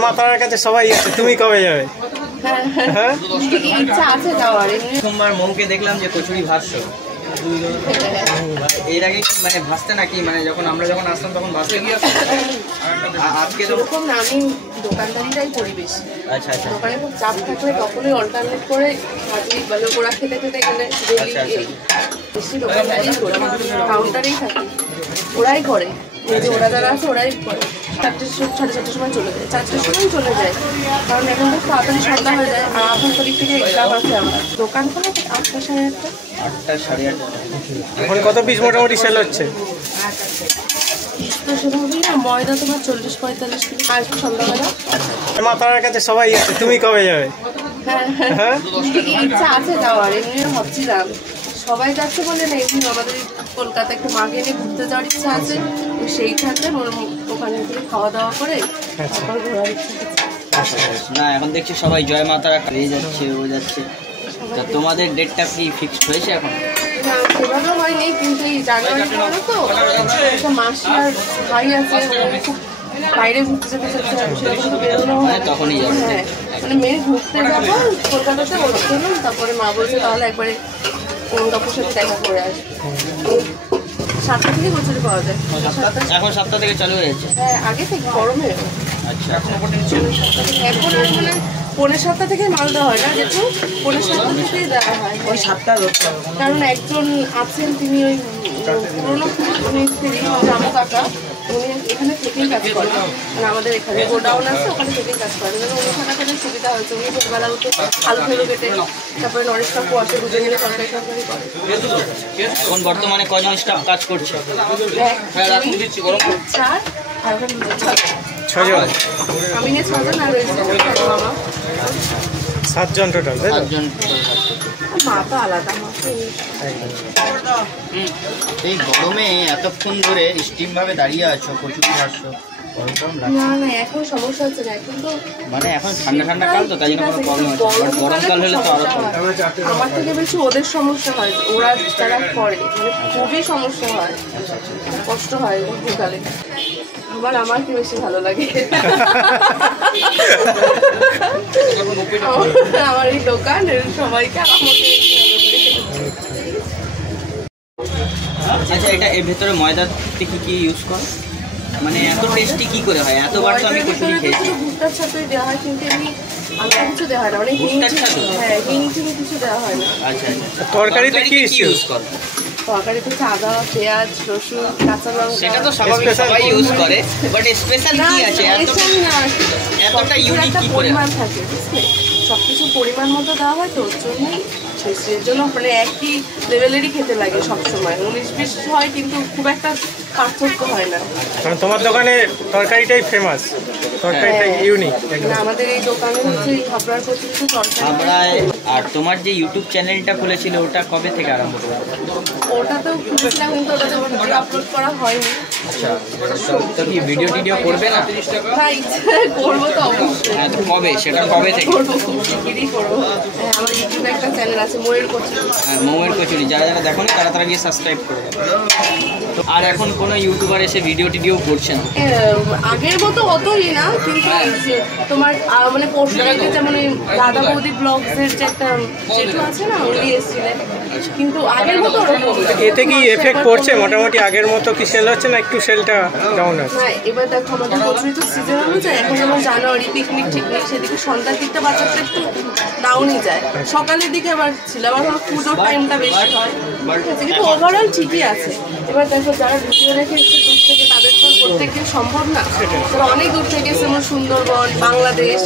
মাতার কাছে সবাই আছে, তুমি কবে যাবে? হ্যাঁ ইচ্ছা আছে যাওয়ার। সোমবার মৌকে দেখলাম যে কচুরি ভাসছো, এর আগে মানে ভাসতে নাকি, মানে আমরা যখন আসতাম তখন ভাসতে গিয়ে আজকে এরকম না, আমি দোকানদারিটাই করি বেশি। আচ্ছা আচ্ছা, দোকানে খুব চাপ থাকলে তখনই অল্টারনেট করে ভাজি ভালো করে খেতে খেতে গেলে বেশি দোকানদারি করি, কাউন্টারেই থাকি, ওরাই করে, যে ওরা যারা আছে ওরাই করে। 4:30 সময় চলে যায়, 4টার সময় চলে যায়, কারণ এখন তো তাড়াতাড়ি সন্ধ্যা হয়ে যায়। আর 8 তারিখ থেকে এক্সাম আছে আমার। দোকান খোলা 8টা সাড়ে 8টা, 8টা সাড়ে 8টা। এখন কত পিস মোটামুটি সেল হচ্ছে? তো সেভাবেই না, ময়দা তোমার 40-45 পিস আসবে সন্ধ্যাবেলা। মাতার কাছে সবাই আছে, তুমি কবে যাবে? হ্যাঁ ইচ্ছা আছে যাওয়ার, এমনিও ভাবছিলাম সবাই যাচ্ছে বলে না, এমনি আমাদের কলকাতা একটু মাকে নিয়ে ঘুরতে যাওয়ার ইচ্ছা আছে। সেই থাকলে ওখানে গিয়ে খাওয়া দাওয়া করে তারপর ঘোরার ইচ্ছা আছে। না এখন দেখছি সবাই জয় মাতারা এ যাচ্ছে ও যাচ্ছে, তা তোমাদের ডেটটা কি ফিক্সড হয়েছে এখন? না সেভাবে হয়নি, কিন্তু এই জানুয়ারি পরে তো একটা মাসি আর ভাই আছে, খুব বাইরে ঘুরতে যেতে চাচ্ছে, সেরকম তো বেরোনো হয় তখনই যাবে। হ্যাঁ মানে মেয়ে ঘুরতে যাবো কলকাতাতে, বলছিলাম তারপরে মা বলছে তাহলে একবারে কোন কাকুর সাথে দেখা করে আসবে। 7টা থেকে কচুরি পাওয়া যায় এখন 7টা থেকে চালু হয়েছে। হ্যাঁ আগে থেকে গরমে। আচ্ছা এখন আর মানে 6:45 থেকে মাল দেওয়া হয় না, যেহেতু 6:45 থেকেই দেওয়া হয়। ওই 7টা, কারণ একজন আছেন, তিনি ওই পুরোনো মিস্ত্রি রামু কাকা, উনি এখানে থেকেই কাজ করেন, মানে আমাদের এখানে গোডাউন আছে, ওখানে থেকেই কাজ করেন। উনি থাকার সুবিধা হয়েছে, উনি ভোরবেলা উঠে আলু ফেলু কেটে, তারপরে নরেশ কাকু আসে, দুজন মিলে তরকারি টরকারি করে। এখন বর্তমানে কজন স্টাফ কাজ করছে? 4 আর ওখানে 6জন। আমি নিয়ে 6জন, আর রয়েছে মামা 7জন টোটাল, তাই তো? 7জন। মা তো আলাদা, মা এই গরমে এতক্ষণ ধরে স্টিম ভাবে দাঁড়িয়ে আছো, কচুরি ভাসছো, না না এখন সমস্যা হচ্ছে না, এখন তো মানে এখন ঠান্ডা ঠান্ডা কাল তো, তাই জন্য কোনো প্রবলেম হচ্ছে, বাট গরমকাল হলে তো আরো আমার থেকে বেশি ওদের সমস্যা হয়, ওরা যারা করে মানে খুবই সমস্যা হয়, কষ্ট হয় গরমকালে। আমার কি বেশি ভালো লাগে, আমার এই দোকান সবাইকে আমাকে। আচ্ছা এটা এর ভেতরে ময়দাতে কি কি ইউজ করো, মানে এত টেস্টি কি করে হয়? এতবার তো আমি কচুরি খেয়েছি। ভুট্টার ছাতুই দেওয়া হয়, কিন্তু এমনি আলাদা কিছু দেওয়া হয় না, অনেক হ্যাঁ হিং কিছু দেওয়া হয় না। আচ্ছা আচ্ছা, তরকারিতে কি ইউজ করো? তরকারিতে আদা, পেঁয়াজ, রসুন, কাঁচা লঙ্কা, সেটা তো সবাই ইউজ করে, বাট স্পেশাল কি আছে? এতটা ইউনিক কি করে পরিমাণ থাকে, বুঝলে? সবকিছু পরিমাণ মতো দেওয়া হয়, তো ওর জন্যই এর জন্য মানে একই লেভেলেরই খেতে লাগে সবসময়। 19-20 হয়, কিন্তু খুব একটা পার্থক্য হয় না। কারণ তোমার দোকানে তরকারিটাই ফেমাস, তরকারিটাই ইউনিক। আমাদের এই দোকানে হচ্ছে এই হাবড়ার কচুরি তো তরকারি। আর তোমার যে ইউটিউব চ্যানেলটা খুলেছিল ওটা কবে থেকে আরম্ভ করলে? ওটাতেও খুঁজেছিলাম, কিন্তু ওটাতে ভিডিও আপলোড করা হয়নি। আচ্ছা তো কি ভিডিও টিডিও করবে না? তাই করবো তো অবশ্যই। হ্যাঁ তো কবে, সেটা কবে থেকে? করবো, খুব শিগগিরই করবো। হ্যাঁ আমার ইউটিউবে একটা চ্যানেল আছে, ময়ের কচুরি। হ্যাঁ মৌয়ের কচুরি, যারা যারা দেখো না তারা গিয়ে সাবস্ক্রাইব করে দেবে। আর এখন কোনো ইউটিউবার এসে ভিডিও টিডিও করছে না? আগের মতো অতই না, কিন্তু তোমার মানে পরশু থেকে যেমন দাদা বৌদি ব্লগসের যে একটা যেটু আছে না, উনি এসেছিলেন, কিন্তু আগের মতো এতে কি এফেক্ট পড়ছে? মোটামুটি আগের মতো কি সেল হচ্ছে না একটু সেলটা ডাউন আছে? না এবার দেখো আমাদের কচুরি তো সিজন অনুযায়ী, এখন যেমন জানুয়ারি পিকনিক টিকনিক, সেদিকে সন্ধ্যার দিকটা বাচ্চাটা একটু ডাউনই যায়, সকালের দিকে আবার ছিল, আবার পুজোর টাইমটা বেশি হয়, ঠিক আছে, কিন্তু ওভারঅল ঠিকই আছে। এবার দেখো যারা ভিডিও দেখে এসছে দূর থেকে, তাদের তো প্রত্যেকদিন সম্ভব না, তারা অনেক দূর থেকে এসে, যেমন সুন্দরবন, বাংলাদেশ,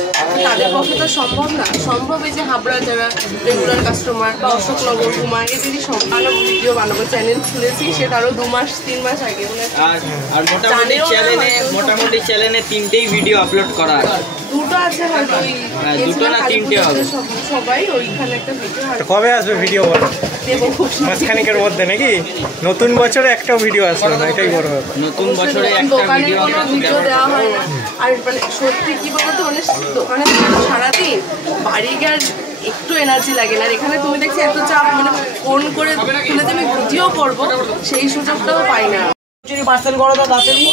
তাদের পক্ষে তো সম্ভব না। সম্ভব এই যে হাবড়া যারা রেগুলার কাস্টমার বা অশোকনগর, ঘুমা, এদেরই বানাবো, ভিডিও বানাবো, চ্যানেল খুলেছি সেটা আরও 2-3 মাস আগে। আর মোটামুটি চ্যানেলে 3টেই ভিডিও আপলোড করা আছে? 2টো আছে হয়তো, 2টো না 3টে হবে সবাই ওইখানে একটা ভিডিও। কবে আসবে ভিডিও? মাসখানেকের মধ্যে নাকি? নতুন বছরে একটা ভিডিও আসবে না, এটাই বড় ব্যাপার। নতুন বছরে একটা ভিডিও দেওয়া হয় না। আর মানে সত্যি কি বলতো, মানে দোকানে সারাদিন বাড়ি গিয়ে একটু এনার্জি লাগে না, আর এখানে তুমি দেখছি এত চাপ, মানে ফোন করে তুলে যে আমি ভিডিও করবো সেই সুযোগটাও পাই না। পার্সেল করো তো তাড়াতাড়ি।